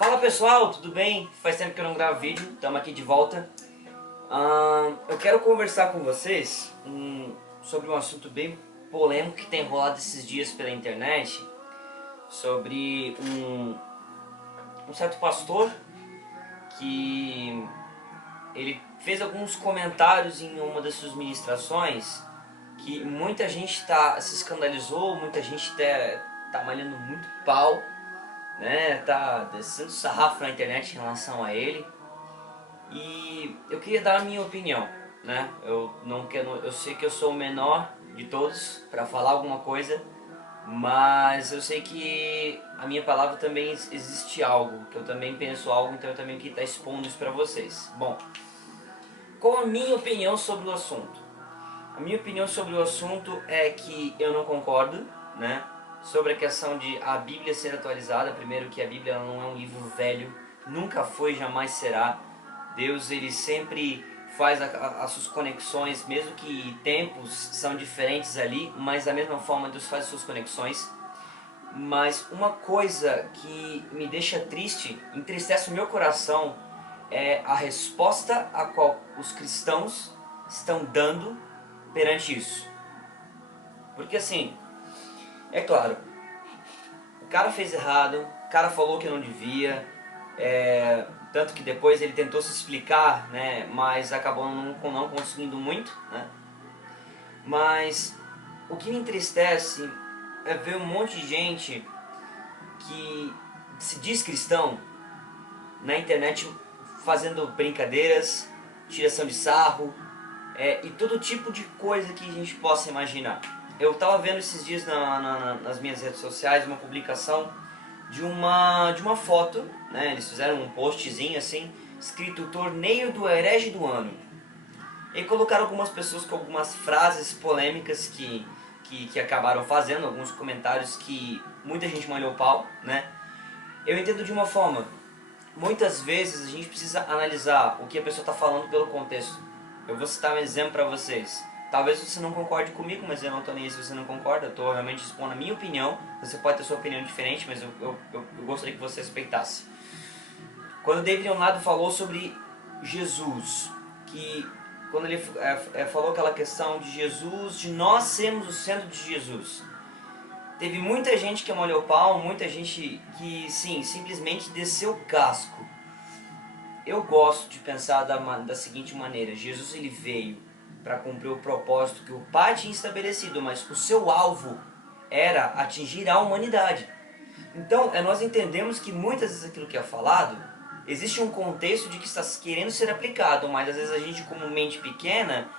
Fala pessoal, tudo bem? Faz tempo que eu não gravo vídeo, estamos aqui de volta. Eu quero conversar com vocês sobre um assunto bem polêmico que tem rolado esses dias pela internet, sobre um certo pastor que ele fez alguns comentários em uma das suas ministrações que muita gente se escandalizou, muita gente tá malhando muito pau, né? Tá descendo sarrafo na internet em relação a ele. E eu queria dar a minha opinião, né? Eu sei que eu sou o menor de todos para falar alguma coisa, mas eu sei que a minha palavra também existe algo, que eu também penso algo, então eu também queria estar expondo isso para vocês. Bom, qual a minha opinião sobre o assunto? A minha opinião sobre o assunto é que eu não concordo, né? Sobre a questão de a Bíblia ser atualizada. Primeiro que a Bíblia não é um livro velho, nunca foi, jamais será. Deus ele sempre faz as suas conexões, mesmo que tempos são diferentes ali, mas da mesma forma Deus faz as suas conexões. Mas uma coisa que me deixa triste, entristece o meu coração, é a resposta a qual os cristãos estão dando perante isso. Porque assim, é claro, o cara fez errado, o cara falou que não devia, tanto que depois ele tentou se explicar, né, mas acabou não conseguindo muito, né? Mas o que me entristece é ver um monte de gente que se diz cristão na internet fazendo brincadeiras, tiração de sarro, e todo tipo de coisa que a gente possa imaginar. Eu estava vendo esses dias nas minhas redes sociais uma publicação de uma foto, né? Eles fizeram um postzinho assim, escrito Torneio do Herege do Ano. E colocaram algumas pessoas com algumas frases polêmicas que acabaram fazendo, alguns comentários que muita gente malhou o pau, né? Eu entendo de uma forma, muitas vezes a gente precisa analisar o que a pessoa está falando pelo contexto. Eu vou citar um exemplo para vocês. Talvez você não concorde comigo, mas eu não estou nem aí se você não concorda. Eu estou realmente expondo a minha opinião. Você pode ter sua opinião diferente, mas eu gostaria que você respeitasse. Quando David Leonardo falou sobre Jesus, que quando ele falou aquela questão de Jesus, de nós sermos o centro de Jesus, teve muita gente que molhou o pau, muita gente que sim, simplesmente desceu o casco. Eu gosto de pensar da seguinte maneira: Jesus ele veio para cumprir o propósito que o Pai tinha estabelecido, mas o seu alvo era atingir a humanidade. Então, nós entendemos que muitas vezes aquilo que é falado, existe um contexto de que está querendo ser aplicado, mas às vezes a gente, como mente pequena,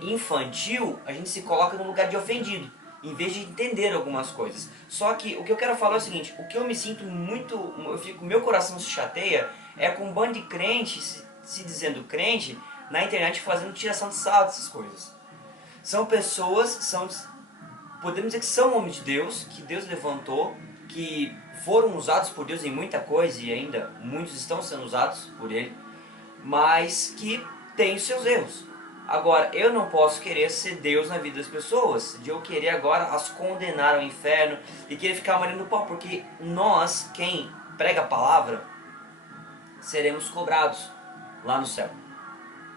infantil, a gente se coloca no lugar de ofendido, em vez de entender algumas coisas. Só que o que eu quero falar é o seguinte: o que eu me sinto muito, meu coração se chateia, é com um bando de crente se dizendo crente na internet fazendo tiração de sarro dessas coisas. São pessoas, podemos dizer que são homens de Deus, que Deus levantou, que foram usados por Deus em muita coisa e ainda muitos estão sendo usados por Ele, mas que têm os seus erros. Agora, eu não posso querer ser Deus na vida das pessoas, de eu querer agora as condenar ao inferno e querer ficar malhando o pau, porque nós, quem prega a palavra, seremos cobrados lá no céu.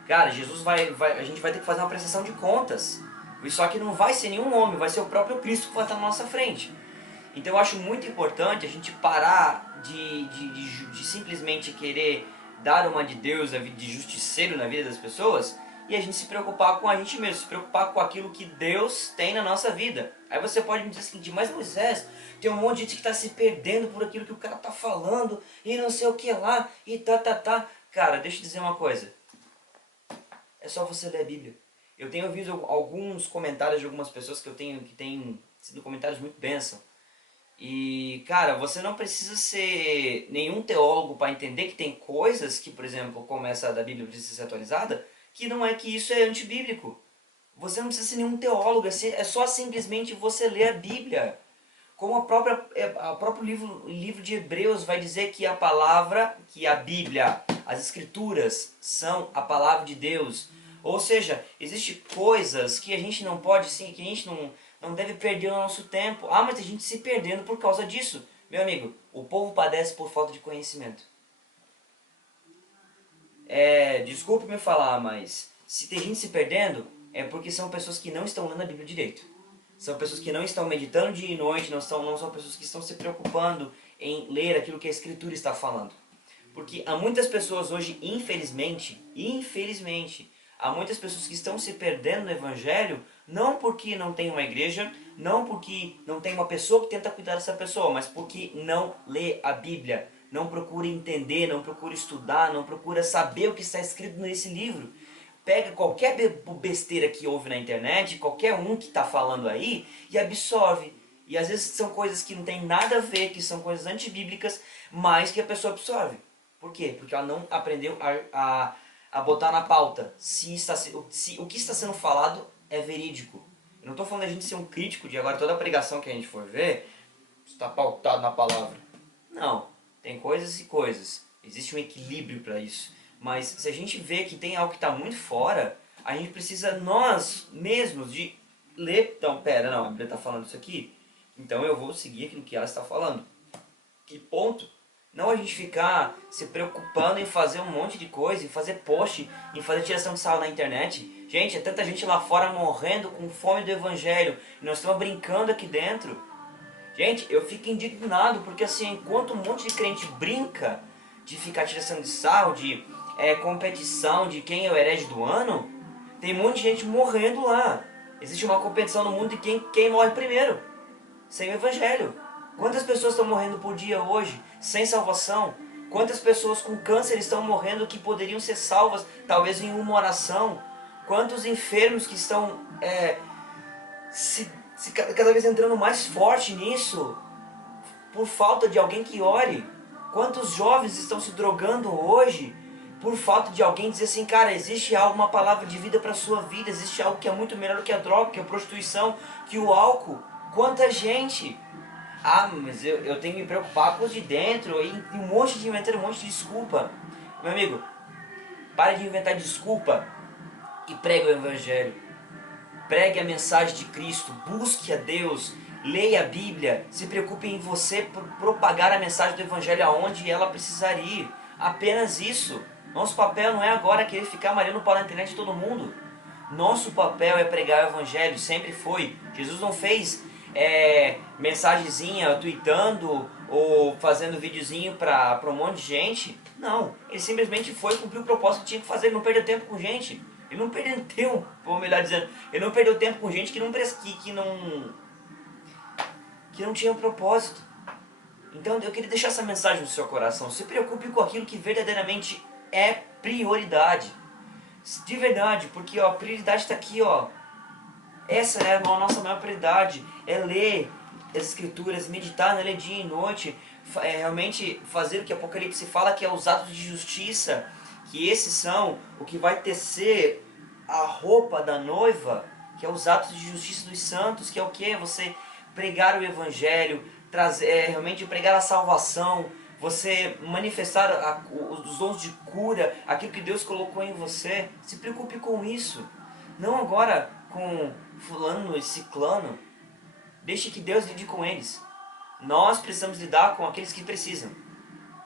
Cara, Jesus a gente vai ter que fazer uma prestação de contas. Só que não vai ser nenhum homem, vai ser o próprio Cristo que vai estar na nossa frente. Então eu acho muito importante a gente parar de simplesmente querer dar uma de Deus, de justiceiro na vida das pessoas, e a gente se preocupar com a gente mesmo, se preocupar com aquilo que Deus tem na nossa vida. Aí você pode me dizer o seguinte: mas Moisés, tem um monte de gente que está se perdendo por aquilo que o cara está falando, e não sei o que lá, e tá. Cara, deixa eu dizer uma coisa. É só você ler a Bíblia. Eu tenho ouvido alguns comentários de algumas pessoas que têm sido comentários muito bênção. E, cara, você não precisa ser nenhum teólogo para entender que tem coisas que, por exemplo, como essa da Bíblia precisa ser atualizada, que não é que isso é antibíblico. Você não precisa ser nenhum teólogo, é só simplesmente você ler a Bíblia. Como o próprio livro de Hebreus vai dizer que a palavra, que a Bíblia, as Escrituras são a palavra de Deus. Ou seja, existem coisas que a gente não pode, sim, que a gente não deve perder o nosso tempo. Ah, mas a gente se perdendo por causa disso. Meu amigo, o povo padece por falta de conhecimento. Desculpe me falar, mas se tem gente se perdendo, é porque são pessoas que não estão lendo a Bíblia direito. São pessoas que não estão meditando dia e noite, não são pessoas que estão se preocupando em ler aquilo que a Escritura está falando. Porque há muitas pessoas hoje, infelizmente, há muitas pessoas que estão se perdendo no Evangelho, não porque não tem uma igreja, não porque não tem uma pessoa que tenta cuidar dessa pessoa, mas porque não lê a Bíblia, não procura entender, não procura estudar, não procura saber o que está escrito nesse livro. Pega qualquer besteira que ouve na internet, qualquer um que está falando aí, e absorve. E às vezes são coisas que não tem nada a ver, que são coisas antibíblicas, mas que a pessoa absorve. Por quê? Porque ela não aprendeu a botar na pauta se o que está sendo falado é verídico. Eu não estou falando a gente ser um crítico de agora toda a pregação que a gente for ver está pautado na palavra. Não, tem coisas e coisas. Existe um equilíbrio para isso. Mas se a gente vê que tem algo que está muito fora, a gente precisa nós mesmos de ler. Então, pera, não, a Bíblia está falando isso aqui, então eu vou seguir aquilo que ela está falando. Que ponto? Não a gente ficar se preocupando em fazer um monte de coisa, em fazer post, em fazer tiração de sarro na internet. Gente, é tanta gente lá fora morrendo com fome do Evangelho, e nós estamos brincando aqui dentro. Gente, eu fico indignado, porque assim, enquanto um monte de crente brinca de ficar tiração de sarro, de competição de quem é o herege do ano, tem um monte de gente morrendo lá. Existe uma competição no mundo de quem morre primeiro, sem o Evangelho. Quantas pessoas estão morrendo por dia hoje, sem salvação? Quantas pessoas com câncer estão morrendo que poderiam ser salvas, talvez em uma oração? Quantos enfermos que estão cada vez entrando mais forte nisso, por falta de alguém que ore? Quantos jovens estão se drogando hoje, por falta de alguém dizer assim, cara, existe algo, uma palavra de vida para a sua vida, existe algo que é muito melhor do que a droga, que a prostituição, que o álcool? Quanta gente! Ah, mas eu tenho que me preocupar com os de dentro, e um monte de inventar um monte de desculpa. Meu amigo, pare de inventar desculpa e pregue o Evangelho. Pregue a mensagem de Cristo, busque a Deus, leia a Bíblia, se preocupe em você por propagar a mensagem do Evangelho aonde ela precisar ir. Apenas isso. Nosso papel não é agora querer ficar malhando pau na internet de todo mundo. Nosso papel é pregar o Evangelho, sempre foi. Jesus não fez mensagenzinha, tweetando ou fazendo videozinho para um monte de gente. Não, ele simplesmente foi cumprir o propósito que tinha que fazer, ele não perdeu tempo com gente. Ele não perdeu tempo, ou melhor dizendo, ele não perdeu tempo com gente que não tinha um propósito. Então eu queria deixar essa mensagem no seu coração. Se preocupe com aquilo que verdadeiramente é prioridade. De verdade, porque ó, a prioridade está aqui, ó. Essa é a nossa maior prioridade, é ler as Escrituras, meditar nela dia e noite, realmente fazer o que Apocalipse fala, que é os atos de justiça, que esses são o que vai tecer a roupa da noiva, que é os atos de justiça dos santos, que é o que? Você pregar o Evangelho, realmente pregar a salvação, você manifestar os dons de cura, aquilo que Deus colocou em você. Se preocupe com isso, não agora com fulano e ciclano. Deixe que Deus lide com eles. Nós precisamos lidar com aqueles que precisam.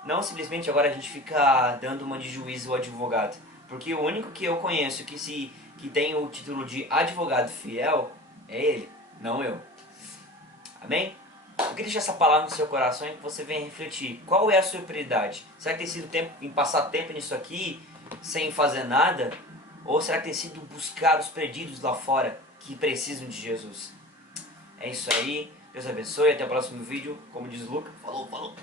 Não simplesmente agora a gente fica dando uma de juiz ao advogado. Porque o único que eu conheço que tem o título de advogado fiel é ele, não eu. Amém? Eu queria deixar essa palavra no seu coração e que você venha refletir. Qual é a sua prioridade? Será que tem sido tempo em passar tempo nisso aqui sem fazer nada? Ou será que tem sido buscar os perdidos lá fora que precisam de Jesus? É isso aí. Deus abençoe. Até o próximo vídeo. Como diz o Luca. Falou, falou.